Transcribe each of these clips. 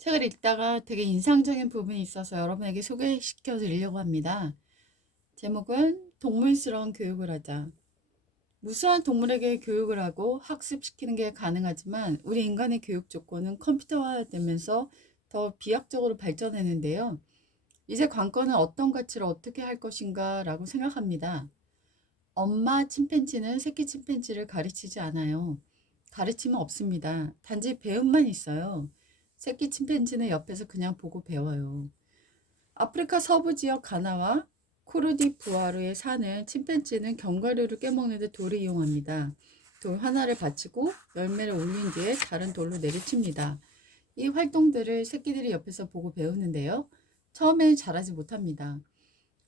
책을 읽다가 되게 인상적인 부분이 있어서 여러분에게 소개시켜 드리려고 합니다. 제목은 동물스러운 교육을 하자. 무수한 동물에게 교육을 하고 학습시키는 게 가능하지만 우리 인간의 교육 조건은 컴퓨터화되면서 더 비약적으로 발전했는데요. 이제 관건은 어떤 가치를 어떻게 할 것인가 라고 생각합니다. 엄마 침팬지는 새끼 침팬지를 가르치지 않아요. 가르침은 없습니다. 단지 배움만 있어요. 새끼 침팬지는 옆에서 그냥 보고 배워요. 아프리카 서부 지역 가나와 코르디부아르에 사는 침팬지는 견과류를 깨먹는 데 돌을 이용합니다. 돌 하나를 받치고 열매를 올린 뒤에 다른 돌로 내리칩니다. 이 활동들을 새끼들이 옆에서 보고 배우는데요. 처음에는 잘하지 못합니다.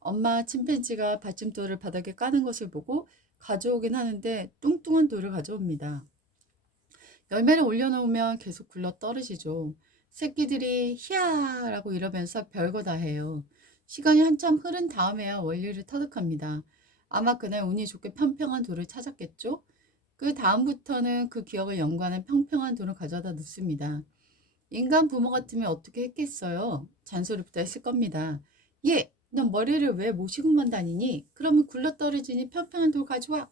엄마 침팬지가 받침돌을 바닥에 까는 것을 보고 가져오긴 하는데 뚱뚱한 돌을 가져옵니다. 열매를 올려놓으면 계속 굴러 떨어지죠. 새끼들이 히야라고 이러면서 별거 다 해요. 시간이 한참 흐른 다음에야 원리를 터득합니다. 아마 그날 운이 좋게 평평한 돌을 찾았겠죠? 그 다음부터는 그 기억을 연구하는 평평한 돌을 가져다 놓습니다. 인간 부모 같으면 어떻게 했겠어요? 잔소리부터 했을 겁니다. 얘, 넌 머리를 왜 모시고만 다니니? 그러면 굴러떨어지니 평평한 돌 가져와.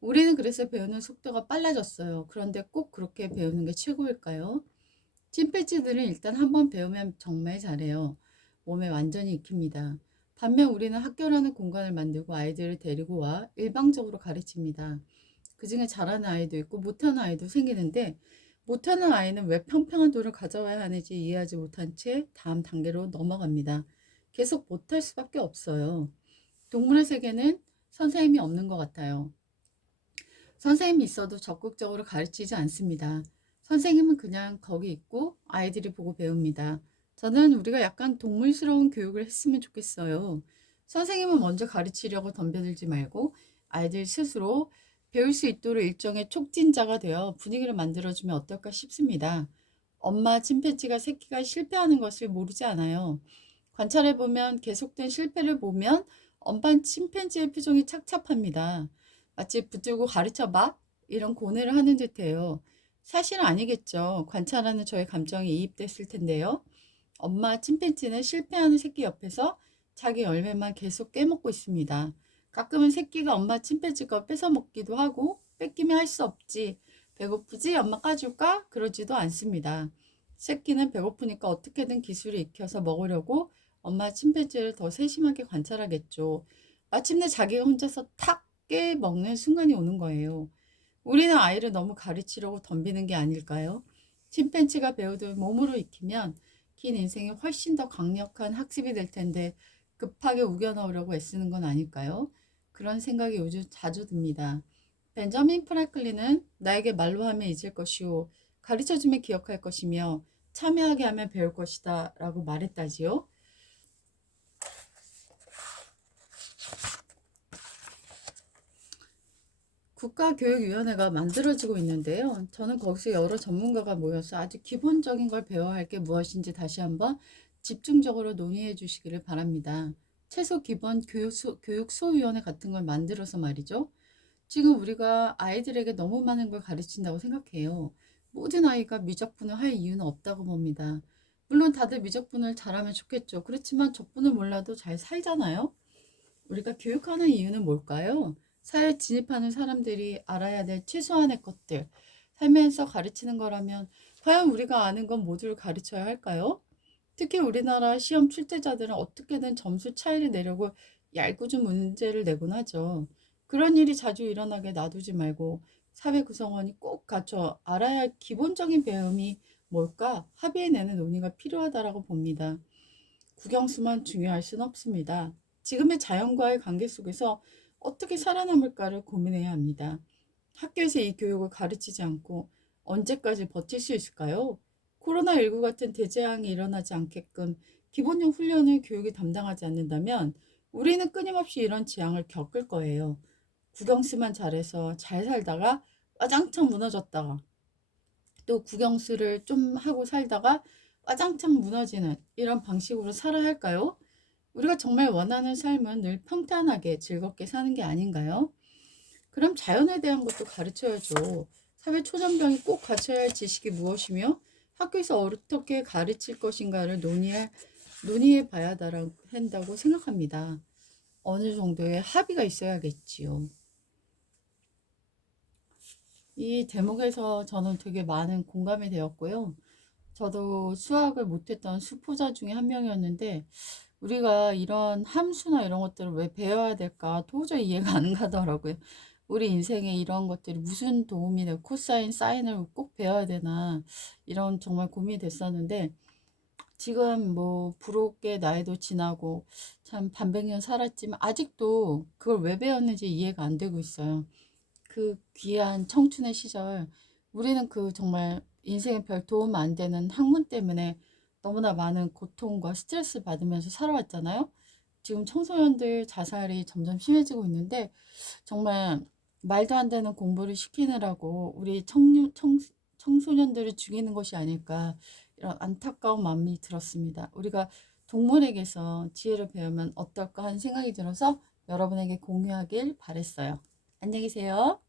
우리는 그래서 배우는 속도가 빨라졌어요. 그런데 꼭 그렇게 배우는 게 최고일까요? 침팬지들은 일단 한번 배우면 정말 잘해요. 몸에 완전히 익힙니다. 반면 우리는 학교라는 공간을 만들고 아이들을 데리고 와 일방적으로 가르칩니다. 그중에 잘하는 아이도 있고 못하는 아이도 생기는데 못하는 아이는 왜 평평한 돌을 가져와야 하는지 이해하지 못한 채 다음 단계로 넘어갑니다. 계속 못할 수밖에 없어요. 동물의 세계는 선생님이 없는 것 같아요. 선생님이 있어도 적극적으로 가르치지 않습니다. 선생님은 그냥 거기 있고 아이들이 보고 배웁니다. 저는 우리가 약간 동물스러운 교육을 했으면 좋겠어요. 선생님은 먼저 가르치려고 덤벼들지 말고 아이들 스스로 배울 수 있도록 일종의 촉진자가 되어 분위기를 만들어주면 어떨까 싶습니다. 엄마 침팬지가 새끼가 실패하는 것을 모르지 않아요. 관찰해보면 계속된 실패를 보면 엄마 침팬지의 표정이 착잡합니다. 마치 붙들고 가르쳐봐? 이런 고뇌를 하는 듯해요. 사실은 아니겠죠. 관찰하는 저의 감정이 이입됐을 텐데요. 엄마 침팬지는 실패하는 새끼 옆에서 자기 열매만 계속 깨먹고 있습니다. 가끔은 새끼가 엄마 침팬지 거 뺏어 먹기도 하고 뺏기면 할 수 없지. 배고프지? 엄마 까줄까? 그러지도 않습니다. 새끼는 배고프니까 어떻게든 기술을 익혀서 먹으려고 엄마 침팬지를 더 세심하게 관찰하겠죠. 마침내 자기가 혼자서 탁 깨먹는 순간이 오는 거예요. 우리는 아이를 너무 가르치려고 덤비는 게 아닐까요? 침팬지가 배우듯 몸으로 익히면 긴 인생이 훨씬 더 강력한 학습이 될 텐데 급하게 우겨 넣으려고 애쓰는 건 아닐까요? 그런 생각이 요즘 자주 듭니다. 벤자민 프랭클린은 나에게 말로 하면 잊을 것이요 가르쳐주면 기억할 것이며 참여하게 하면 배울 것이다 라고 말했다지요. 국가교육위원회가 만들어지고 있는데요. 저는 거기서 여러 전문가가 모여서 아주 기본적인 걸 배워야 할 게 무엇인지 다시 한번 집중적으로 논의해 주시기를 바랍니다. 최소 기본 교육소위원회 같은 걸 만들어서 말이죠. 지금 우리가 아이들에게 너무 많은 걸 가르친다고 생각해요. 모든 아이가 미적분을 할 이유는 없다고 봅니다. 물론 다들 미적분을 잘하면 좋겠죠. 그렇지만 적분을 몰라도 잘 살잖아요. 우리가 교육하는 이유는 뭘까요? 사회에 진입하는 사람들이 알아야 될 최소한의 것들, 살면서 가르치는 거라면 과연 우리가 아는 건 모두를 가르쳐야 할까요? 특히 우리나라 시험 출제자들은 어떻게든 점수 차이를 내려고 얄궂은 문제를 내곤 하죠. 그런 일이 자주 일어나게 놔두지 말고 사회 구성원이 꼭 갖춰 알아야 할 기본적인 배움이 뭘까 합의해내는 논의가 필요하다라고 봅니다. 국영수만 중요할 순 없습니다. 지금의 자연과의 관계 속에서 어떻게 살아남을까를 고민해야 합니다. 학교에서 이 교육을 가르치지 않고 언제까지 버틸 수 있을까요? 코로나19 같은 대재앙이 일어나지 않게끔 기본형 훈련을 교육이 담당하지 않는다면 우리는 끊임없이 이런 재앙을 겪을 거예요. 국영수만 잘해서 잘 살다가 와장창 무너졌다가 또 국영수를 좀 하고 살다가 와장창 무너지는 이런 방식으로 살아야 할까요? 우리가 정말 원하는 삶은 늘 평탄하게 즐겁게 사는 게 아닌가요? 그럼 자연에 대한 것도 가르쳐야죠. 사회 초년병이 꼭 갖춰야 할 지식이 무엇이며 학교에서 어떻게 가르칠 것인가를 논의해 봐야 한다고 생각합니다. 어느 정도의 합의가 있어야겠지요. 이 대목에서 저는 되게 많은 공감이 되었고요. 저도 수학을 못했던 수포자 중에 한 명이었는데 우리가 이런 함수나 이런 것들을 왜 배워야 될까 도저히 이해가 안 가더라고요. 우리 인생에 이런 것들이 무슨 도움이 되고 코사인, 사인을 꼭 배워야 되나 이런 정말 고민이 됐었는데 지금 뭐 부록의 나이도 지나고 참 반백년 살았지만 아직도 그걸 왜 배웠는지 이해가 안 되고 있어요. 그 귀한 청춘의 시절 우리는 그 정말 인생에 별 도움 안 되는 학문 때문에 너무나 많은 고통과 스트레스 받으면서 살아왔잖아요. 지금 청소년들 자살이 점점 심해지고 있는데 정말 말도 안 되는 공부를 시키느라고 우리 청소년들을 죽이는 것이 아닐까 이런 안타까운 마음이 들었습니다. 우리가 동물에게서 지혜를 배우면 어떨까 하는 생각이 들어서 여러분에게 공유하길 바랬어요. 안녕히 계세요.